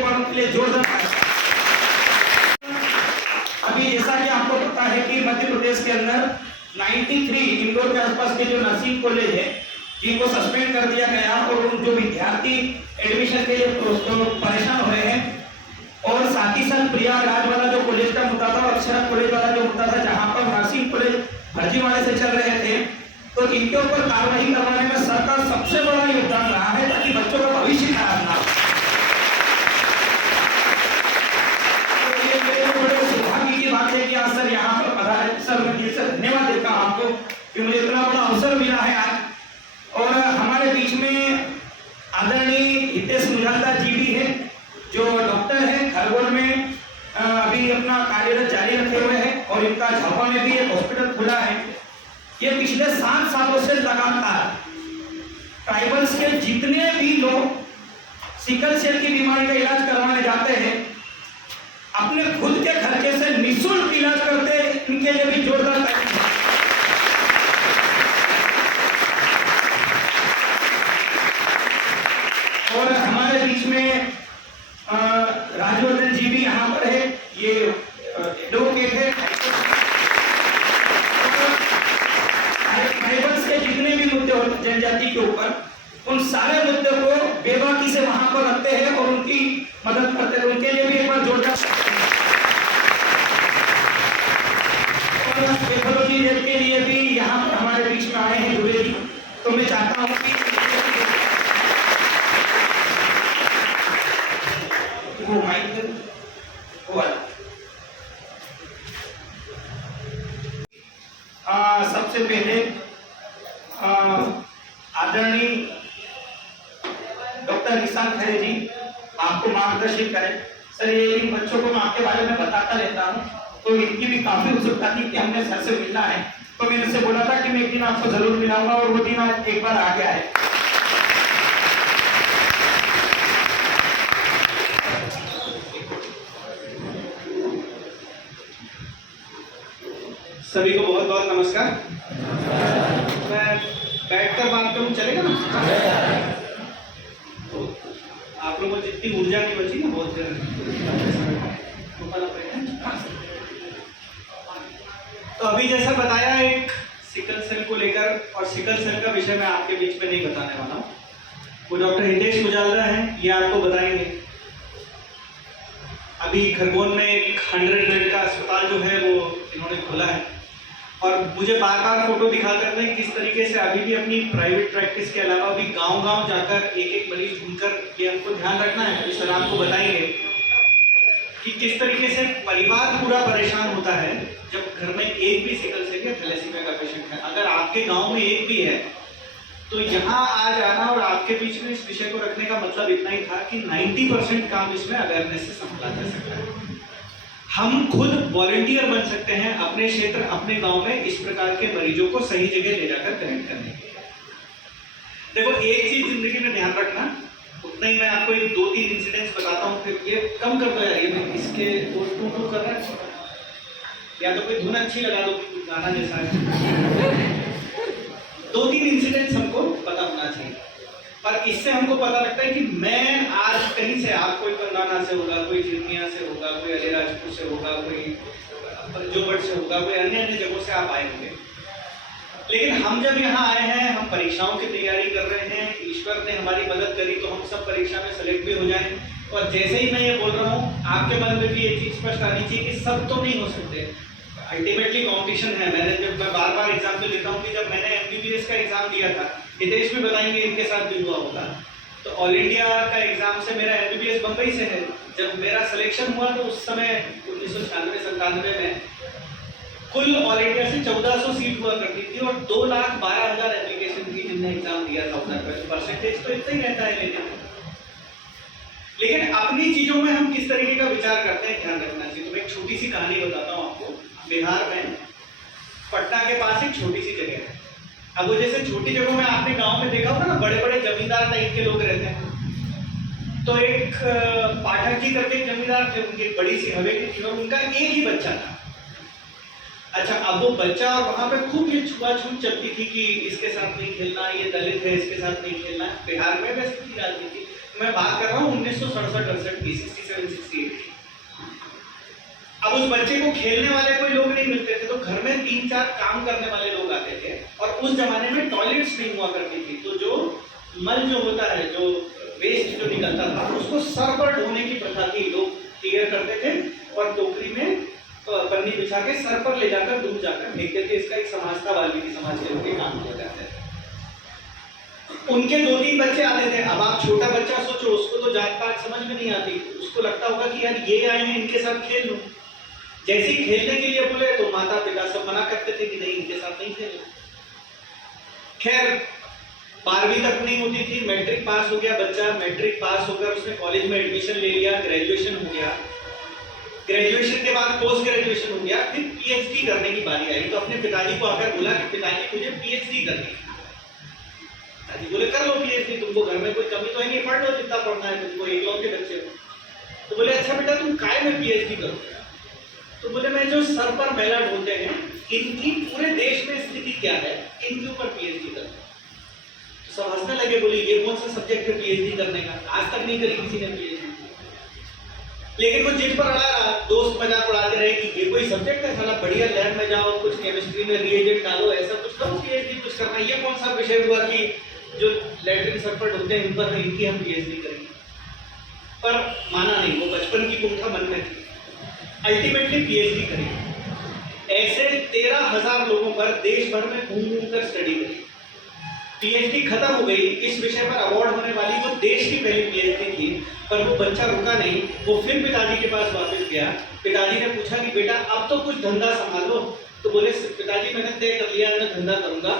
एक बार उनके लिए जोरदार। अभी जैसा कि आपको पता है कि मध्य प्रदेश के अंदर 93 इंदौर के आसपास के जो नर्सिंग कॉलेज है जिनको सस्पेंड कर दिया गया और उन जो विद्यार्थी एडमिशन के लिए परेशान हो रहे हैं, और साथ ही साथ प्रयागराज वाला जो कॉलेज का मुद्दा था और अक्षरा कॉलेज वाला जो मुद्दा था जहां पर नर्सिंग कॉलेज फर्जीवाड़े से चल रहे थे, तो इनके ऊपर कार्रवाई करवाने में सरकार सबसे बड़ा योगदान रहा है ताकि बच्चों का भविष्य खराब ना हो। बात है कि आज सर यहाँ पर पता है सर, मैं दिल से धन्यवाद देता हूँ आपको कि मुझे इतना बड़ा अवसर मिला है आज। और हमारे बीच में आदरणीय हितेश मुजालदा जी भी है जो डॉक्टर है, खरगोन में अभी अपना कार्यरत जारी रखे हुए हैं और इनका झाबुआ में भी एक हॉस्पिटल खुला है। ये पिछले 7 सालों से लगातार ट्राइबल्स के जितने भी लोग सिकल सेल की बीमारी का इलाज करवाने जाते हैं अपने खुद के खर्चे से निःशुल्क इलाज करते हैं। इनके लिए भी जोरदार ताली। और हमारे बीच में राजवर्धन जी भी यहाँ पर है, ये एडवोकेट है। ट्राइबल्स के जितने भी मुद्दे होते जनजाति के ऊपर, उन सारे मुद्दों को बेबाकी से वहां पर रखते हैं और उनकी मदद करते हैं। उनके लिए भी एक बार जोरदार। पैथोलॉजी लैब के लिए भी यहाँ पर हमारे बीच में आए हैं दुबे जी, तो मैं चाहता हूँ कि वो माइक सबसे पहले आदरणीय डॉक्टर निशांत खरे जी आपको मार्गदर्शन करें। सर ये इन बच्चों को मैं आपके बारे में बताता रहता हूँ, तो इनकी भी काफी उत्सुकता थी कि हमने सर से मिलना है, तो मैंने इनसे बोला था कि मैं एक दिन आपको जरूर मिलाऊंगा और वो दिन आज एक बार आ गया है। सभी को बहुत बहुत नमस्कार। मैं बैठकर बात करूं, चलेगा ना? तो आप लोगों को जितनी ऊर्जा की बची ना बहुत तो अभी जैसा बताया एक सिकल सेल को लेकर, और सिकल सेल का विषय मैं आपके बीच में नहीं बताने वाला हूँ, वो डॉक्टर हितेश मुजालदा हैं, ये आपको बताएंगे। अभी खरगोन में एक 100 बेड का अस्पताल जो है वो इन्होंने खोला है, और मुझे बार बार फोटो दिखाते रहते हैं किस तरीके से अभी भी अपनी प्राइवेट प्रैक्टिस के अलावा भी गांव-गांव जाकर एक मरीज ढूंढकर, ये हमको ध्यान रखना है, तो सर आपको बताएंगे कि किस तरीके से परिवार पूरा परेशान होता है जब घर में एक भी सिकल सेल या थैलेसीमिया का पेशेंट है। अगर आपके गाँव में एक भी है तो यहाँ आ जाना और आपके बीच में इस विषय को रखने का मतलब इतना ही था कि 90% काम इसमें अवेयरनेस से संभाला जा सकता है। हम खुद वॉलंटियर बन सकते हैं अपने क्षेत्र, अपने गांव में इस प्रकार के मरीजों को सही जगह ले जाकर कनेक्ट करने के लिए। देखो एक चीज जिंदगी में ध्यान रखना, उतना ही मैं आपको एक 2-3 इंसिडेंट्स बताता हूँ, फिर ये कम कर दो यार, ये मैं इसके वो टू कर रहा है, या तो कोई धुन अच्छी लगा दो गाना जैसा है। 2-3 इंसिडेंट्स हमको पता होना चाहिए, और इससे हमको पता लगता है कि मैं आज कहीं से, आप कोई कंगाना से होगा, कोई चिरमिया से होगा, कोई अलीराजपुर से होगा, कोई जोबट से होगा, कोई अन्य जगहों से आप आए होंगे, लेकिन हम जब यहाँ आए हैं, हम परीक्षाओं की तैयारी कर रहे हैं, ईश्वर ने हमारी मदद करी तो हम सब परीक्षा में सेलेक्ट भी हो जाएं। और जैसे ही मैं ये बोल रहा हूँ आपके मन में भी ये चीज स्पष्ट आनी चाहिए कि सब तो नहीं हो सकते, अल्टीमेटली कॉम्पिटिशन है। मैं बार बार एग्जाम्पल देता हूँ कि जब मैंने MBBS का एग्जाम दिया था, हितेश भी बताएंगे, इनके साथ भी हुआ होगा, तो ऑल इंडिया का एग्जाम से मेरा MBBS बम्बई से है। जब मेरा सिलेक्शन हुआ तो उस समय 1996-97 में कुल ऑल इंडिया से 1400 सीट हुआ करती थी और 2,12,000 एप्लीकेशन थी जिनने एग्जाम दिया था। परसेंटेज तो इतना ही रहता है लेकिन अपनी चीजों में हम किस तरीके का विचार करते हैं ध्यान रखना चाहिए। तो मैं एक छोटी सी कहानी बताता हूँ आपको। बिहार में पटना के पास एक छोटी सी जगह है। अब वो जैसे छोटी जगहों में आपने गांव में देखा होगा ना, बड़े बड़े जमींदार टाइप के लोग रहते हैं। तो एक पाठक जी करके जमींदार थे, उनकी बड़ी सी हवेली थी और उनका एक ही बच्चा था। अच्छा, अब वो बच्चा, वहां पे खूब ये छुआछूत चलती थी कि इसके साथ नहीं खेलना, ये दलित है, इसके साथ नहीं खेलना। बिहार में वैसे थी राजनीति, मैं बात कर रहा हूँ 1967-68 की, 67-68 की। अब उस बच्चे को खेलने वाले कोई लोग नहीं मिलते थे, तो घर में 3-4 काम करने वाले लोग आते थे, और उस जमाने में टॉयलेट्स नहीं हुआ करती थी, तो जो मल जो होता है, जो वेस्ट जो निकलता था, उसको सर पर ढोने की प्रथा थी। लोग क्लियर करते थे और टोकरी में पन्नी बिछा के सर पर ले जाकर दूर जाकर फेंकते थे। इसका एक समाज था, वाल्मीकि समाज के लोग काम किया करते थे। उनके 2-3 बच्चे आते थे। अब आप छोटा बच्चा सोचो, उसको तो जात पात समझ में नहीं आती, उसको लगता होगा कि यार ये आए हैं, इनके साथ खेल लूं। जैसे ही खेलने के लिए बोले तो माता पिता सब मना करते थे कि नहीं, इनके साथ नहीं खेलना। खैर 12वीं तक नहीं होती थी, मैट्रिक पास हो गया बच्चा, मैट्रिक पास होकर उसने कॉलेज में एडमिशन ले लिया, ग्रेजुएशन हो गया। ग्रेजुएशन के बाद पोस्ट ग्रेजुएशन हो गया, फिर पीएचडी करने की बारी आई। तो अपने पिताजी को आकर बोला कि पिताजी मुझे पीएचडी करनी है। पिताजी बोले कर लो पीएचडी, तुमको घर में कोई कमी तो है नहीं, पढ़ लो जितना पढ़ना है तुमको, इकलौते बच्चे हो। तो बोले अच्छा बेटा तुम काय में पीएचडी करोगे? तो बोले मैं जो सर पर मैला ढोते हैं, इनकी पूरे देश में स्थिति क्या है, इनके ऊपर पीएचडी करना। तो सब हंसने लगे, बोले ये कौन सा सब्जेक्ट है पीएचडी करने का, आज तक नहीं करी किसी ने पीएचडी। लेकिन वो जिद पर अड़ा रहा, दोस्त मजाक उड़ाते रहे कि ये कोई सब्जेक्ट है, साला बढ़िया लैब में जाओ, कुछ केमिस्ट्री में रिएजेंट डालो, ऐसा कुछ करो, पीएचडी कुछ करना। ये कौन सा विषय हुआ कि जो लैट्रिन सर पर ढोते हैं इन पर इनकी हम पीएचडी करेंगे? पर माना नहीं, वो बचपन की कुंठा मन में थी। अल्टीमेटली पीएचडी करी। ऐसे 13,000 लोगों पर देश भर में घूम कर स्टडी करी। पीएचडी खत्म हो गई। इस विषय पर अवार्ड होने वाली वो देश की पहली पीएचडी थी, पर वो बच्चा रुका नहीं। वो फिर पिताजी के पास वापस गया। पिताजी ने पूछा कि बेटा अब तो कुछ धंधा संभालो। तो बोले पिताजी मैंने तय कर लिया, मैं धंधा करूंगा।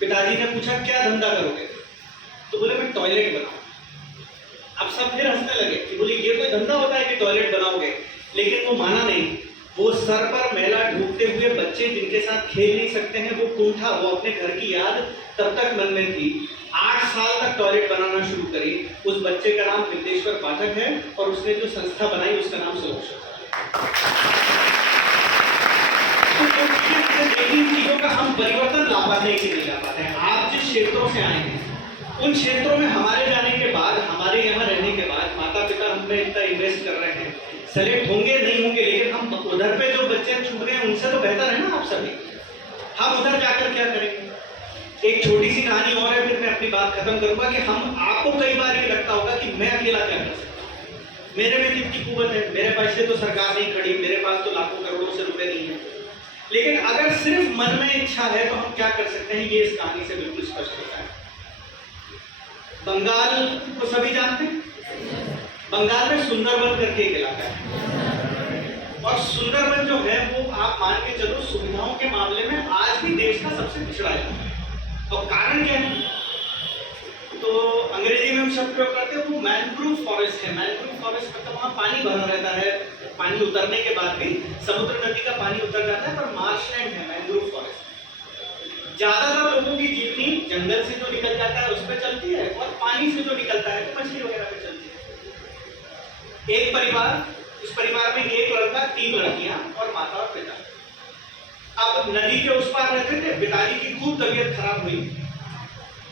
पिताजी ने पूछा क्या धंधा करोगे? तो बोले मैं टॉयलेट बनाऊंगा। अब सब फिर हंसने लगे कि बोले ये कोई धंधा होता है कि टॉयलेट बनाओगे? लेकिन वो माना नहीं। वो सर पर मैला ढूंढते हुए बच्चे जिनके साथ खेल नहीं सकते हैं, वो कुंठा, वो अपने घर की याद तब तक मन में थी। 8 साल तक टॉयलेट बनाना शुरू करी। उस बच्चे का नाम विद्येश्वर पाठक है और उसने जो संस्था बनाई उसका नाम सरोवर चीजों का हम परिवर्तन ला पाते हैं कि नहीं ला पाते हैं। आप जिस क्षेत्रों से आए हैं उन क्षेत्रों में हमारे जाने के बाद, हमारे यहाँ रहने के बाद माता पिता हमें इतना इन्वेस्ट कर रहे हैं, सेलेक्ट होंगे नहीं होंगे, लेकिन हम उधर पे जो बच्चे छूट गए उनसे तो बेहतर है ना आप सभी। हम उधर जाकर क्या करेंगे? एक छोटी सी कहानी और है, फिर मैं अपनी बात खत्म करूंगा कि हम आपको कई बार ये लगता होगा कि मैं अकेला क्या कर सकता हूं, मेरे में कितनी कुवत है, मेरे पैसे तो सरकार नहीं खड़ी, मेरे पास तो लाखों करोड़ों से रुपए नहीं है। लेकिन अगर सिर्फ मन में इच्छा है तो हम क्या कर सकते हैं, ये इस कहानी से बिल्कुल स्पष्ट होता है। बंगाल को सभी जानते हैं। बंगाल में सुंदरबन करके एक इलाका है, और सुंदरबन जो है वो आप मान के चलो सुविधाओं के मामले में आज भी देश का सबसे पिछड़ा इलाका है। और कारण क्या है? तो अंग्रेजी में हम शब्द प्रयोग करते हैं, वो मैनग्रोव फॉरेस्ट है। मैनग्रोव फॉरेस्ट मतलब वहाँ पानी भरा रहता है, पानी उतरने के बाद भी समुद्र नदी का पानी उतर जाता है, पर मार्शलैंड है मैनग्रोव फॉरेस्ट। ज्यादातर लोगों की जीवनी जंगल से जो निकल जाता है उस पर चलती है, और पानी से जो निकलता है तो मछली वगैरह पे चलती है। एक परिवार, उस परिवार में एक लड़का, 3 लड़कियां और माता और पिता। अब नदी के उस पार रहते थे। पिताजी की खूब तबीयत खराब हुई।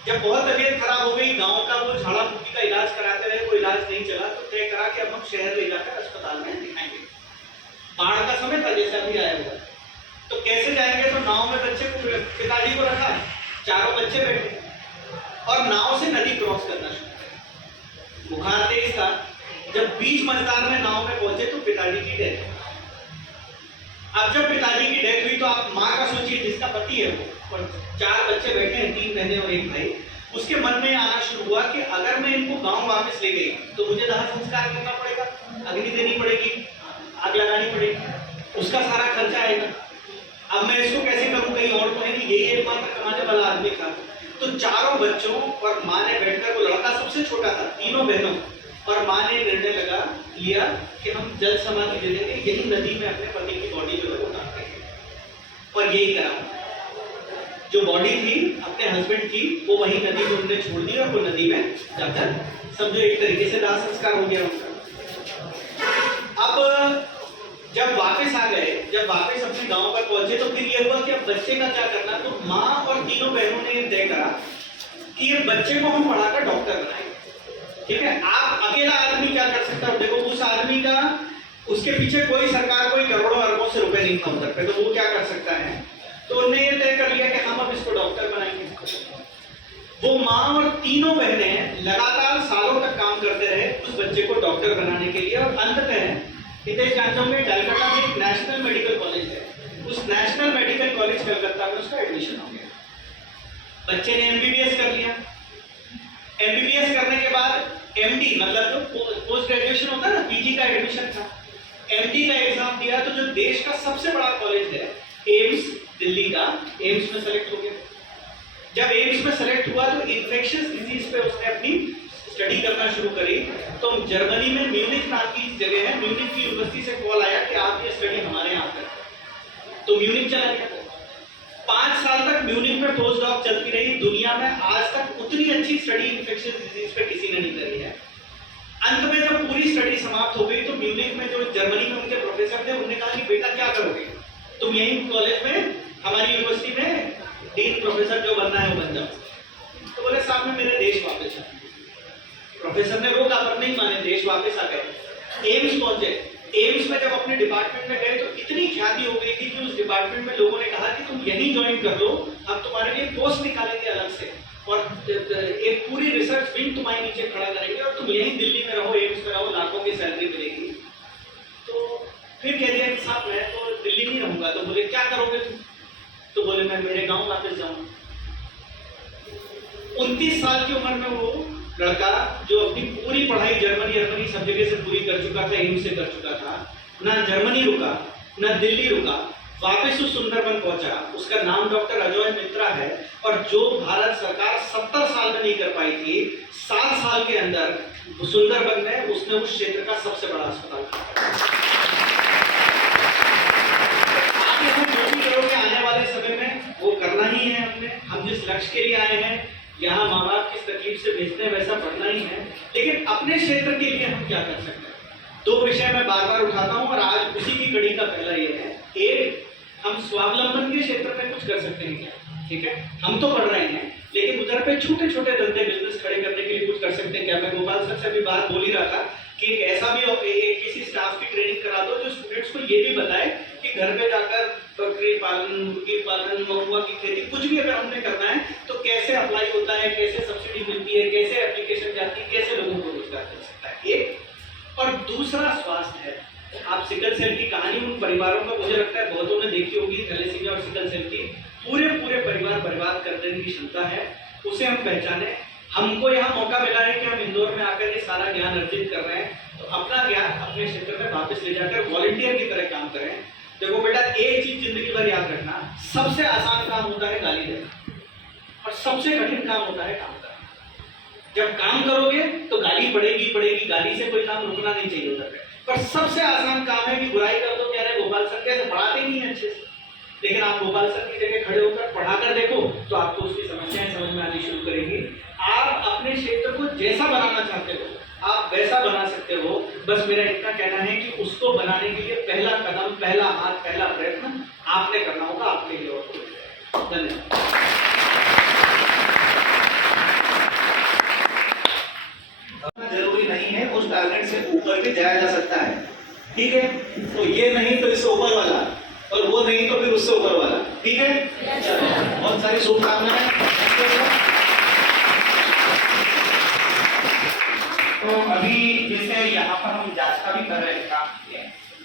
जब बहुत तबीयत खराब हो गई, गांव का वो झाड़ा फूकी का इलाज कराते रहे, कोई इलाज नहीं चला, तो तय करा कि अब हम शहर ले जाकर अस्पताल में दिखाएंगे। बाढ़ का समय था जैसे अभी आया हुआ, तो कैसे जाएंगे? तो नाव में बच्चे को, पिताजी को रखा, चारों बच्चे बैठे और नाव से नदी क्रॉस करना शुरू किया। बुखार तेज था। जब बीच मझधार में नाव में पहुंचे तो पिताजी की डेथ। अब जब पिताजी की डेथ हुई तो आप माँ का सोचिए, जिसका पति है वो, और 4 बच्चे बैठे हैं, 3 बहनें और 1 भाई। उसके मन में आना शुरू हुआ कि अगर मैं इनको गांव वापस ले गई तो मुझे दाह संस्कार करना पड़ेगा, अग्नि देनी पड़ेगी, आग लगानी पड़ेगी, उसका सारा खर्चा आएगा। अब मैं इसको कैसे करूं? कहीं और तो है नहीं, यही एकमात्र कमाने वाला आदमी था। तो चारों बच्चों और माँ ने बैठकर, वो लड़का सबसे छोटा था, 3 बहनों, और माँ ने निर्णय लिया कि हम जल समाधि दे देंगे, यही नदी में अपने पति की बॉडी जो है वो डाल देंगे। और यही करा। जो बॉडी थी अपने हस्बैंड की, वो वही नदी में उन्होंने छोड़ दी और वो नदी में जाकर समझो एक तरीके से दाह संस्कार हो गया उनका। अब जब वापस आ गए, जब वापस अपने गांव पर पहुंचे तो फिर ये हुआ कि अब बच्चे का क्या करना। तो माँ और 3 बहनों ने तय करा कि ये बच्चे को हम पढ़ाकर डॉक्टर बनाएंगे। ठीक है, आप अकेला आदमी क्या कर सकता है? देखो उस आदमी का, उसके पीछे कोई सरकार कोई करोड़ों अरबों से रुपए नहीं कमा सकते, तो वो क्या कर सकता है? तो उन्होंने ये तय कर लिया कि हम अब इसको डॉक्टर बनाएंगे। वो माँ और तीनों बहनें लगातार सालों तक काम करते रहे उस बच्चे को डॉक्टर बनाने के लिए, और अंततः हितेश जानते में कलकत्ता में एक नेशनल मेडिकल कॉलेज है, उस नेशनल मेडिकल कॉलेज कलकत्ता में उसका एडमिशन हो गया। बच्चे ने एमबीबीएस कर लिया। एमबीबीएस करने के बाद एमडी मतलब जो पोस्ट ग्रेजुएशन होता है ना, पीजी का एडमिशन था। एमडी का एग्जाम दिया तो जो देश का सबसे बड़ा कॉलेज है एम्स दिल्ली का, एम्स में सेलेक्ट हो गया। जब एम्स में सेलेक्ट हुआ तो इन्फेक्शियस डिजीज पे उसने अपनी स्टडी करना शुरू करी। तो जर्मनी में म्यूनिख नाम की जगह है, म्यूनिख की यूनिवर्सिटी से कॉल आया कि आप ये स्टडी हमारे यहाँ करें, तो म्यूनिख चला गया। 5 साल तक म्यूनिख में पोस्ट डॉक चलती रही। दुनिया में आज तक उतनी अच्छी स्टडी इन्फेक्शियस डिजीज पे किसी ने नहीं करी है। अंत में जब पूरी स्टडी समाप्त हो गई तो म्यूनिख में जो जर्मनी में उनके प्रोफेसर थे, उन्होंने कहा कि बेटा क्या करोगे, तुम यही कॉलेज में हमारी यूनिवर्सिटी में डीन प्रोफेसर जो बनना है वो बन जाओ। तो बोले साहब मैं मेरे देश वापस आऊँ। प्रोफेसर ने रोका पर नहीं माने, देश वापस आ गए। एम्स पहुंचे। एम्स में जब अपने डिपार्टमेंट में गए तो इतनी ख्याति हो गई थी कि उस डिपार्टमेंट में लोगों ने कहा कि तुम यहीं ज्वाइन कर लो, हम तुम्हारे लिए पोस्ट निकालेंगे अलग से और एक पूरी रिसर्च विंग तुम्हारे नीचे खड़ा करेंगे और तुम यहीं दिल्ली में रहो, एम्स में रहो, लाखों की सैलरी मिलेगी। तो फिर कह दिया कि साहब मैं तो दिल्ली नहीं रहूंगा। तो बोले क्या करोगे तुम? तो बोले मैं मेरे गांव वापस जाऊंगा। 29 साल की उम्र में वो लड़का जो अपनी पूरी पढ़ाई जर्मनी सब जगह से पूरी कर चुका था, एम्स से कर चुका था, ना जर्मनी रुका ना दिल्ली रुका, वापस उस सुंदरबन पहुंचा। उसका नाम डॉक्टर अजय मित्रा है और जो भारत सरकार 70 साल में नहीं कर पाई थी, 7 साल के अंदर सुंदरबन में उसने उस क्षेत्र का सबसे बड़ा अस्पताल आगे हम जो भी करोगे आने वाले समय में वो करना ही है। हम जिस लक्ष्य के लिए आए हैं, यहाँ माँ बाप किस तकलीफ से भेजते हैं वैसा पढ़ना ही है, लेकिन अपने क्षेत्र के लिए हम क्या कर सकते हैं? 2 विषय मैं बार बार उठाता हूँ और आज उसी की कड़ी का पहला ये है। एक, हम स्वावलंबन के क्षेत्र में कुछ कर सकते हैं क्या? ठीक है, हम तो पढ़ रहे हैं लेकिन उधर पे छोटे छोटे धंधे बिजनेस खड़े करने के लिए कुछ कर सकते हैं क्या? मैं गोपाल सर से भी बात बोल ही रहा था कि एक ऐसा भी किसी स्टाफ की ट्रेनिंग करा दो जो स्टूडेंट्स को ये भी बताए कि घर पे जाकर बकरी पालन, मुर्गी पालन, महुआ की खेती, कुछ भी अगर हमने करना है तो कैसे अप्लाई होता है, कैसे सब्सिडी मिलती है, कैसे एप्लीकेशन जाती है, कैसे लोगों को रोजगार मिल सकता है। एक, और दूसरा स्वास्थ्य है। आप सिकल सेल की कहानी उन परिवारों का मुझे लगता है बहुतों ने देखी होगी, थैलेसीमिया और सिकल सेल की, पूरे परिवार बर्बाद कर देने की क्षमता है, उसे हम पहचाने। हमको यहाँ मौका मिला है कि हम इंदौर में आकर ये सारा ज्ञान अर्जित कर रहे हैं, तो अपना ज्ञान अपने क्षेत्र में वापस ले जाकर वॉलंटियर की तरह काम करें। देखो बेटा, एक चीज जिंदगी भर याद रखना, सबसे आसान काम होता है गाली देना और सबसे कठिन काम होता है काम करना। जब काम करोगे तो गाली पड़ेगी, गाली से कोई काम रुकना नहीं चाहिए उधर पे। पर सबसे आसान काम है कि बुराई कर दो, कह रहे गोपाल सर कैसे पढ़ाते नहीं है अच्छे से, लेकिन आप गोपाल सर की जगह खड़े होकर पढ़ा कर देखो तो आपको उसकी समस्याएं समझ में आनी शुरू करेंगी। आप अपने क्षेत्र को जैसा बनाना चाहते हो आप वैसा बना सकते हो। बस मेरा इतना कहना है कि उसको बनाने के लिए पहला कदम, पहला हाथ, पहला प्रयत्न आपने करना होगा, आपके लिए। और धन्यवाद। जरूरी नहीं है, उस टारगेट से ऊपर भी जाया जा सकता है। ठीक है, तो ये नहीं तो इससे ऊपर वाला, और वो नहीं तो फिर उससे ऊपर वाला। ठीक है, बहुत सारी शुभकामनाएं। तो अभी जैसे यहाँ पर हम जांच का भी कर रहे हैं काम,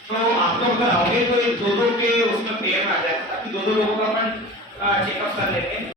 तो आप लोग अगर आओगे तो 2-2 के उसमें पेयर आ जाएगा, ताकि 2-2 लोगों का अपन चेकअप कर लेते हैं।